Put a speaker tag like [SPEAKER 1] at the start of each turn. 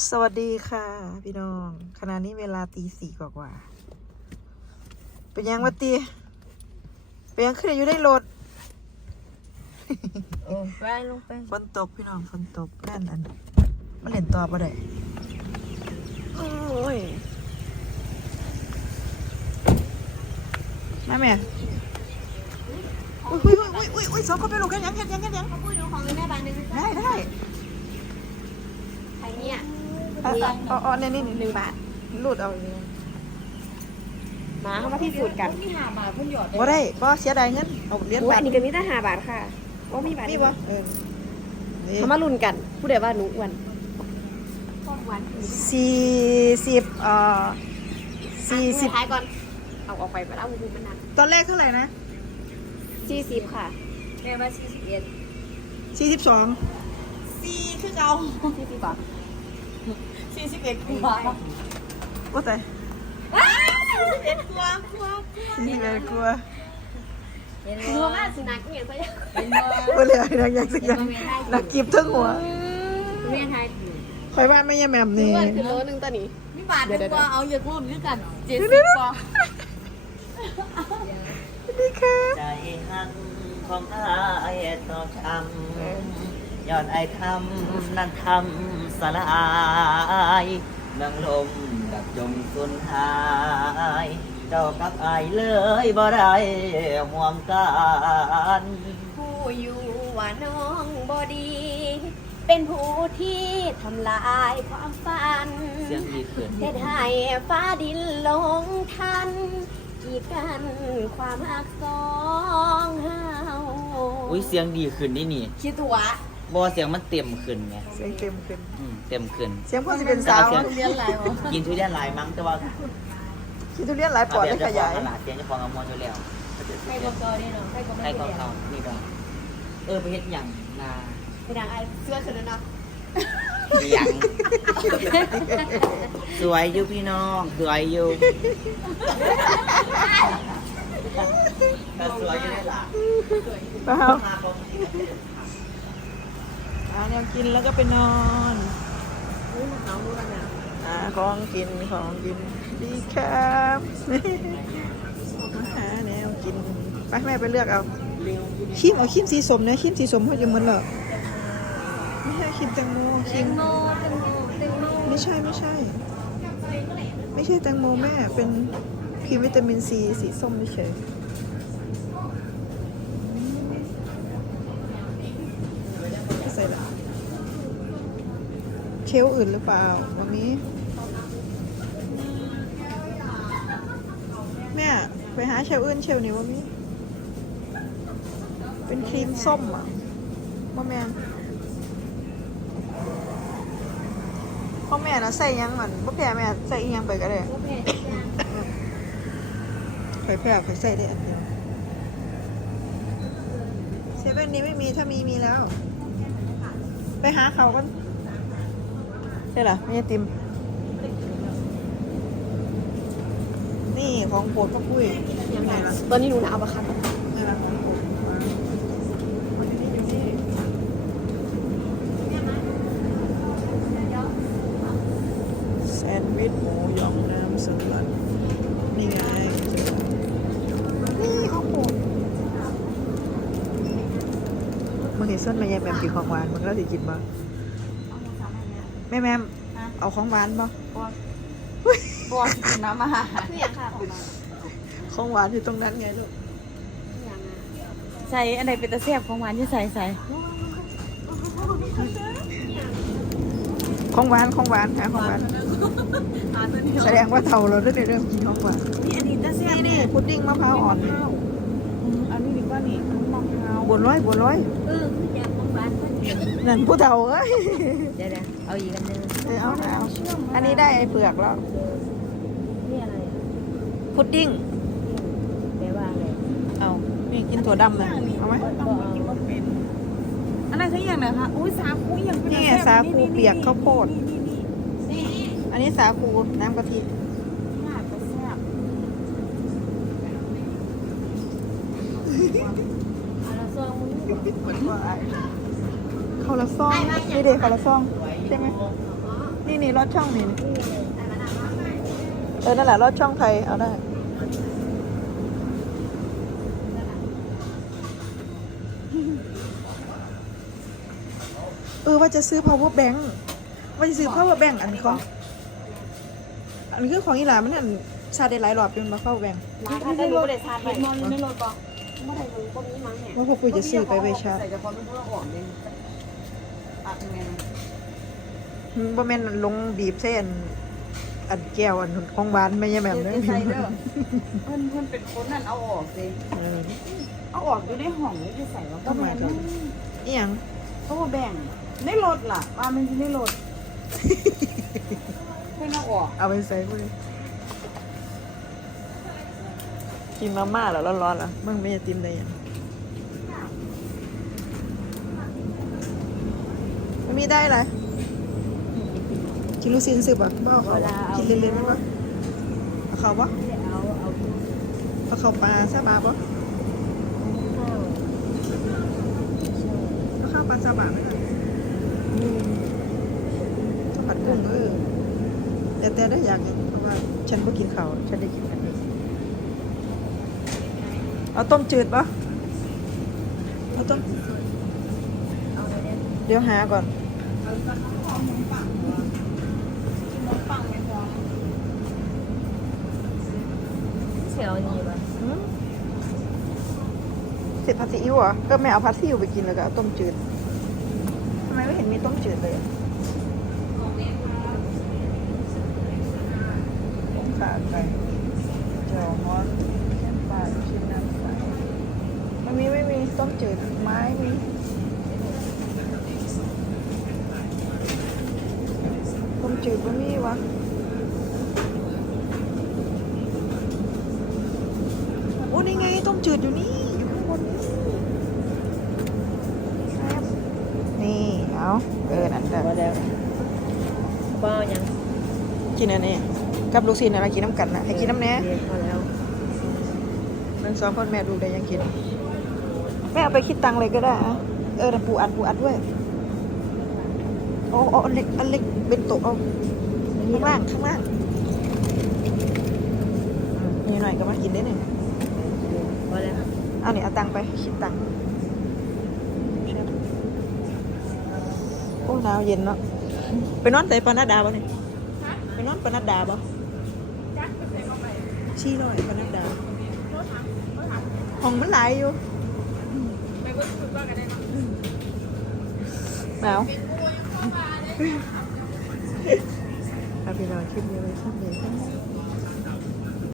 [SPEAKER 1] สวัสดีค่ะ พี่น้องขณะนี้เวลาตีสี่กว่าๆเป็นยังวะตีเป็นยังขึ้นอยู่ได้รถ
[SPEAKER 2] โอ้ไปลงไป
[SPEAKER 1] ฝนตกพี่น้องฝนตกนั่นอันมาเล่นต่อปะได้โอ้ยมาแม่อุ้ยอุ้ยอุ้ยอุ้ยอุ้ยสองคนไปลูกกันยังยังยังยังยัง
[SPEAKER 2] เขาพูดของแม่บานหนึ่ง
[SPEAKER 1] ได้ได้
[SPEAKER 2] ใครเนี่ย
[SPEAKER 1] เอาเอาเอาเนี่ยนี่หนึ่งบาทรูดเอาอย่างนี้
[SPEAKER 2] มาเขามาพิสูจน์กันมีหาบาทพุ่นหยอด
[SPEAKER 1] บ่ได้บ่เสียดายเงินเอาเหรียญ
[SPEAKER 2] โอ้
[SPEAKER 1] บาท
[SPEAKER 2] อันนี้ก็มีแต่หาบาทค่ะว่ามีบาท
[SPEAKER 1] มีบ่เออนี่
[SPEAKER 2] เขามาลุ้นกันผู้ใดว่าหนูอ้วนอ้วน
[SPEAKER 1] สี่สิบเอ่อสี่สิบ
[SPEAKER 2] ท้ายก่อนเอาออกไปไปแล้วคุณมันนัก
[SPEAKER 1] ตอนแรกเท่าไหร่นะ
[SPEAKER 2] สี่สิบค่ะแม่ว่าสี่สิบเอ็ด
[SPEAKER 1] สี่สิบสอง
[SPEAKER 2] สี่คือเก่าสี่สิบก่อน สี่สิบเอ็ดกว่า
[SPEAKER 1] ว่าแต่
[SPEAKER 2] สี่สิบเอ็ดกว่ากว่า
[SPEAKER 1] สี่สิบเอ็ดกลัว
[SPEAKER 2] รัวมากสินักเนี่ยก็ยังเป็น
[SPEAKER 1] ว่าเลยนักอยากสิยังนักกีบทั้งหัว
[SPEAKER 2] แม่ไทย
[SPEAKER 1] คอยบ้านไม่ยแหม่มนี่
[SPEAKER 2] อ้วนคือโลนึงตอนนี้
[SPEAKER 3] มีบาทดีกว่าเอาอย่าพูดด้วยกันเจ็ด
[SPEAKER 1] เดี๋ยว
[SPEAKER 3] สิ
[SPEAKER 1] เดี๋ยว
[SPEAKER 3] บกว่า
[SPEAKER 1] นี่ค่ะ
[SPEAKER 4] ใจหักของอายตอบช้ำย้อนไอายทำนั้นทำ สลายเมืองลมดับจมสุนหาย เจ้ากับอายเลยบ่ได้ห่วมกัน
[SPEAKER 2] ผู้อยู่ว่าน้องบอดี เป็นผู้ที่ทำลายความฝัน
[SPEAKER 4] เสียงดีขึ้น
[SPEAKER 2] เฮ็ดให้ฟ้าดินลงทันกีดกันความหักสองเฮา
[SPEAKER 4] อุ้ยเสียงดีขึ้นนี่นี่
[SPEAKER 2] คิดตัว
[SPEAKER 4] บ่เสียงมันเต็มขึ้นไง
[SPEAKER 1] เสียงเต็มขึ้น
[SPEAKER 4] อืมเต็มขึ้น
[SPEAKER 1] เสียงพ่อสิเป็นสาว
[SPEAKER 4] เสียง
[SPEAKER 3] เรียนอะไรวะ
[SPEAKER 4] กินทุเรียนหลายมั้งแต่ว่า
[SPEAKER 1] คิดทุเรียนหลายปอดได้ขยาย
[SPEAKER 4] ตลาดเสียงเจะฟองเอามออยู่แล้ว
[SPEAKER 3] ใครบอกกอนี่เนาะใครก็ไม่
[SPEAKER 4] ให้
[SPEAKER 3] ได้
[SPEAKER 4] เขาเขานี่ก็เออไปเฮ็ดหยังนา
[SPEAKER 2] ไปดังไอ้เสื้อขึ้นแล้วเนาะ
[SPEAKER 4] เลี้ยงสวยอยู่พี่น้องสวยอยู่ก็สวยอยู่ได้ล่ะ
[SPEAKER 1] เปล่า หาแนวกินแล้วก็ไปนอนหาของกินของกินดีครับมาหาแนวกินไปแม่ไปเลือกเอาครีมเอาครีมสีสมนะครีมสีสมเขาจะเหมือนเหรอไม่ใช่ครีมแตงโมครีม
[SPEAKER 2] โมแตงโมแตงโม
[SPEAKER 1] ไม่ใช่ไม่ใช่ ไม่ใช่แตงโมแม่เป็นครีมวิตามินซีสีส้มเฉยไม่ใส่ละเชลฟ์อื่นหรือเปล่าวันนี้แม่ไปหาเชลฟ์อื่นเชลฟ์นี่ว่ามีเป็นครีมส้มอะว่าแม่นพ่อแม่นะใส่หยังมันพ่อแพ้แม่ใส่อีหยังไปก็ได้
[SPEAKER 2] โอเค
[SPEAKER 1] ข่อยแพ้ข่อยใส่ได้อันเดียวเซเว่นนี้ไม่มีถ้ามีมีแล้ว ไปหาเขากัน ใช่เหรอไม่ใช่ติม นี่ของโปรดพ่อปุ้ย
[SPEAKER 2] ยังไงตอนนี้หนูหนาวปะคะ
[SPEAKER 1] นี่แหละของโปรดอันนี้อยู่นี่แซนด์วิชหมูยองน้ำสลัดนี่ไงนี่ของโปรดมึงเห็นส้นมายายแมมกินของหวานมึงแล้วสิกินบ่ แม่แมมเอาของหวานบ่
[SPEAKER 3] บอลน้ำอาหาร
[SPEAKER 2] คืออย่างค่ะของเรา
[SPEAKER 1] ของหวานอยู่ตรงนั้นไงลูก
[SPEAKER 2] คืออย่างอะ
[SPEAKER 3] ใส่อันไหนเป็นตะเสียบของหวานที่ใส่ใส่
[SPEAKER 1] ของหวานของหวานหาของหวาน
[SPEAKER 3] อ่าตัวนี้
[SPEAKER 1] แสดงว่าเท่าเราได้เริ่มกินของหวาน
[SPEAKER 3] นี่อันนี้ตะเสียบ
[SPEAKER 1] นี่นี่พุดดิ้งมะพร้าวอ่อนนี่
[SPEAKER 3] อันนี้ดีกว่านี่มะพร้าว
[SPEAKER 1] บัวร้อยบัวร้อย
[SPEAKER 2] เออคืออย่างของบ้า นเพิ่น
[SPEAKER 1] นั่นผู้เฒ่าเอ้ย
[SPEAKER 2] เดี๋ยวๆเอาอีกอันหนึง
[SPEAKER 1] เออเอาหนเอาอันนี้ได้ไอ้เปลือกแล้ว
[SPEAKER 2] นี่อะไรอะ
[SPEAKER 1] พุดดิ้ง
[SPEAKER 2] แปลว่าอะไร
[SPEAKER 1] เอานี่กินถั่วดำนะเอาไหม
[SPEAKER 3] ต้องกินว่าเป็นอันนั้นใช่อย่างไหนคะอุ้ยสาคูอย่างเป็น
[SPEAKER 1] นี่ไงสาคูเปียกข้าวโพดอันนี้สาคูน้ำกะทิ
[SPEAKER 3] น่าจะแซ่บ
[SPEAKER 2] เอาละซองมึง
[SPEAKER 1] เหมือนว่าไอ้ ข้าวละซองนี่เด็กข้าวละซองใช่ไหม
[SPEAKER 2] อ
[SPEAKER 1] นี่นี่รอดช่องนี่นี่เออนั่นแหละรอดช่องไทยเอาได้เออว่าจะซื้อ power bank ว่าจะซื้อ power bank อันของอันนี้คือของอีหลามันอันชาร์จได้หลายรอบจนมา power bank
[SPEAKER 2] ร้านถ้าจะรู้ประเด็นชาติไปนอนไม่รถปะไม่ได้รู้ก็มีมั้งเนี่ย
[SPEAKER 1] ว่าพวกกูจะซื้อไปไว้ชาร์จ
[SPEAKER 3] อ่อนเองตัดไง
[SPEAKER 1] บ่แม่นลงบีบใส่อันอันแก้วอันของหวานไม่ใช่แบบนั้น
[SPEAKER 3] ใส่เด้อเพื่อนเพื่อนเป็นคนนั่นเอาออกสิ
[SPEAKER 1] เออ
[SPEAKER 3] เอาออกอยู่ในห้องเลยจะใส่ว่าก็แม่น
[SPEAKER 1] อีหยัง
[SPEAKER 3] เขาบ่แบ่งในรถล่ะมามันสิในรถเพื่อนเอาออก
[SPEAKER 1] เอาไปใส่พวกนี้กินมาม่าแล้วร้อนๆล่ะมึงไม่จะติมได้ยังมั นมีได้อะไรกินลูกซินสึบอะบ้าเขากินเล่นๆมั้ยปะเอาเขาปะ
[SPEAKER 2] เอาเอา
[SPEAKER 1] เอาเขาปลาซาบะปะ
[SPEAKER 2] ข้าว
[SPEAKER 1] เอาข้าวปลาซาบะไหมล่ะข้าวผัดกุ้งเออแต่แต่ได้อยากอยู่เพราะว่าฉันก็กินข้าวฉันได้กินอันนี้เอาต้มจืดปะเอาต้ม
[SPEAKER 2] เอาเลยเนี่ย
[SPEAKER 1] เดี๋ยวหาก่อน
[SPEAKER 2] เสียวนี่ปะ
[SPEAKER 1] หืมเสร็จผัดซีอิ๊วเหรอก็ไม่เอาผัดซีอิ๊วไปกินแล้วก็เอาต้มจืดทำไมไม่เห็นมีต้มจืดเลยอะต้มขาไก่เจียวฮอนแค่ปลาลูกชิ้นน้ำใสไม่มีไม่มีต้มจืดไม้มีต้ม จืดไม่มีวะโอ้นี่ไงต้มจืดอยู่นี่ อยู่ข้างบนนี่ครับนี่เอาเออนั่นแหละ
[SPEAKER 2] ว่าแล้วเปล่ายัง
[SPEAKER 1] กินอันนี้กับลูกศิษย์อะไรกินน้ำกันนะให้กินน้ำแหน่
[SPEAKER 2] เรียนพอแล้ว
[SPEAKER 1] หนึ่งสองคนแม่ดูได้ยังกินแม่เอาไปคิดตังค์เลยก็ได้อะเออแต่ปูอัดปูอัดด้วย โอ้โอ้อันเล็กอันเล็กเป็นโต๊ะเอาข้างล่างข้างล่างอืมนี่หน่อยก็มากินได้หนึ่ง
[SPEAKER 2] พอแล้ว
[SPEAKER 1] เอาเนี่ยเอาตังค์ไปคิดตังค์โอ้หนาวเย็นเนาะไปนอนแต่ปานัดดาบ่เนี่ยไปนอนปานัดดาบ่ชี้ลอยปานัดดาห้องมันหลายอยู่หนาว เอาไปรอคลิปนี้ไว้สักเดียว